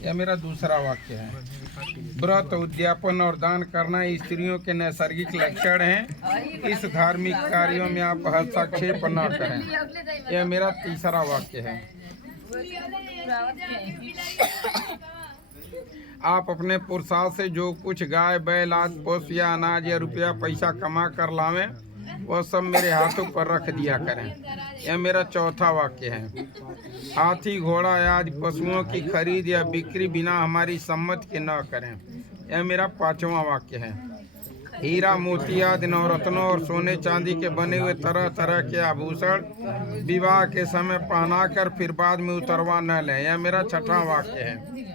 यह मेरा दूसरा वाक्य है। व्रत, उद्यापन और दान करना स्त्रियों के नैसर्गिक लक्षण हैं। इस धार्मिक कार्यों में आप हस्तक्षेप न करें। यह मेरा तीसरा वाक्य है। आप अपने पुरुषार्थ से जो कुछ गाय, बैल आदि पशु या अनाज या रुपया पैसा कमा कर लावें, वह सब मेरे हाथों पर रख दिया करें। यह मेरा चौथा वाक्य है। हाथी, घोड़ा आदि पशुओं की खरीद या बिक्री बिना हमारी सम्मति के न करें। यह मेरा पांचवा वाक्य है। हीरा, मोती आदि नवरत्नों और सोने चांदी के बने हुए तरह तरह के आभूषण विवाह के समय पहनाकर फिर बाद में उतरवा न लें। यह मेरा छठा वाक्य है।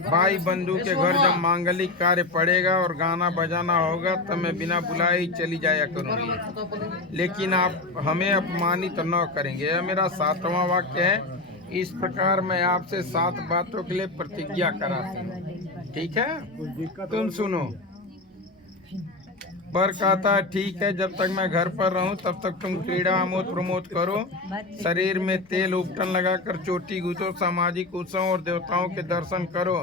भाई बंधु के घर जब मांगलिक कार्य पड़ेगा और गाना बजाना होगा तब मैं बिना बुलाए ही चली जाया करूंगी, लेकिन आप हमें अपमानित न करेंगे। यह मेरा सातवां वाक्य है। इस प्रकार मैं आपसे 7 बातों के लिए प्रतिज्ञा कराती हूँ। ठीक है, तुम सुनो। पर कहता है, ठीक है, जब तक मैं घर पर रहूं तब तक तुम क्रीड़ा आमोद प्रमोद करो, शरीर में तेल उपटन लगाकर चोटी गूंथो, सामाजिक उत्सव और देवताओं के दर्शन करो,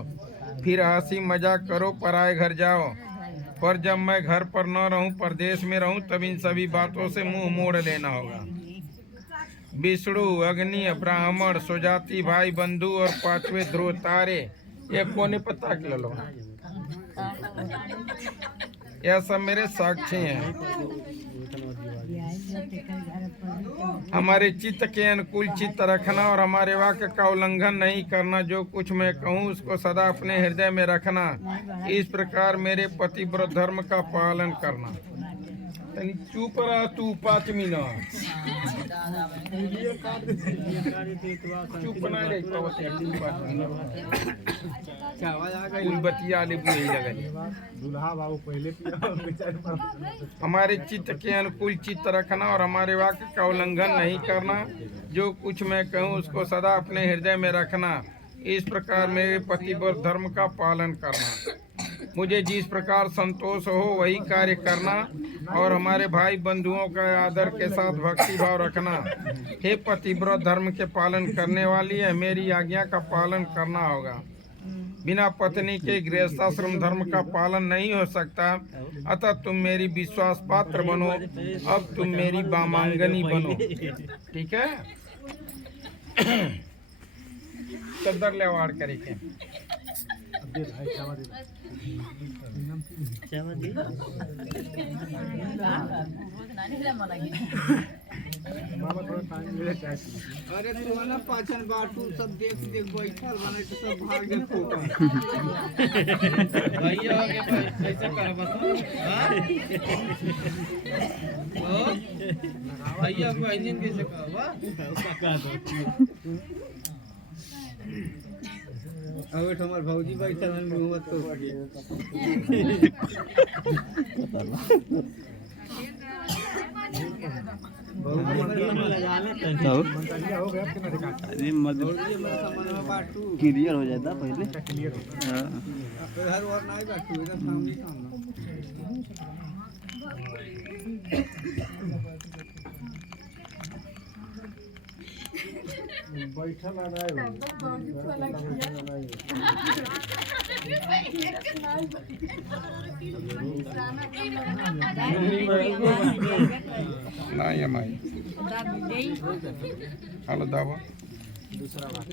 फिर हंसी मजाक करो, पराए घर जाओ। पर जब मैं घर पर न रहूं, परदेश में रहूं, तब इन सभी बातों से मुंह मोड़ लेना होगा। विष्णु, अग्नि, ब्राह्मण, स्वजाति, भाई बंधु और 5वें ध्रुव तारे, ये कोने पता के लो। यह सब मेरे साक्षी हैं। हमारे चित्त के अनुकूल चित्त रखना और हमारे वाक्य का उल्लंघन नहीं करना। जो कुछ मैं कहूँ उसको सदा अपने हृदय में रखना। इस प्रकार मेरे पतिव्रत धर्म का पालन करना। चुप रहा तू 5 मिनट। चुप ना रही हमारे चित्त के अनुकूल चित्त रखना और हमारे वाक्य का उल्लंघन नहीं करना। जो कुछ मैं कहूँ उसको सदा अपने हृदय में रखना। इस प्रकार मेरे पतिव्रत धर्म का पालन करना। मुझे जिस प्रकार संतोष हो वही कार्य करना और हमारे भाई बंधुओं का आदर के साथ भक्ति भाव रखना। हे पतिव्रत धर्म के पालन करने वाली है, मेरी आज्ञा का पालन करना होगा। बिना पत्नी के गृहस्थाश्रम धर्म का पालन नहीं हो सकता। अतः तुम मेरी विश्वास पात्र बनो। अब तुम मेरी बामांगनी बनो। ठीक है, चद्दर ले वाड़ करे के अरे तुम्हारा पाचन बाटू सब देख देख बैठल बने तो सब भाग गए फोटो भैया आगे कैसे कर बस हां भैया को इंजन कैसे करवा अबे हमार भौजी बैठल हन मुंह तो क्लियर हो जाता पहले। बैठल नहीं हमारी हेलो दावा। दूसरा बात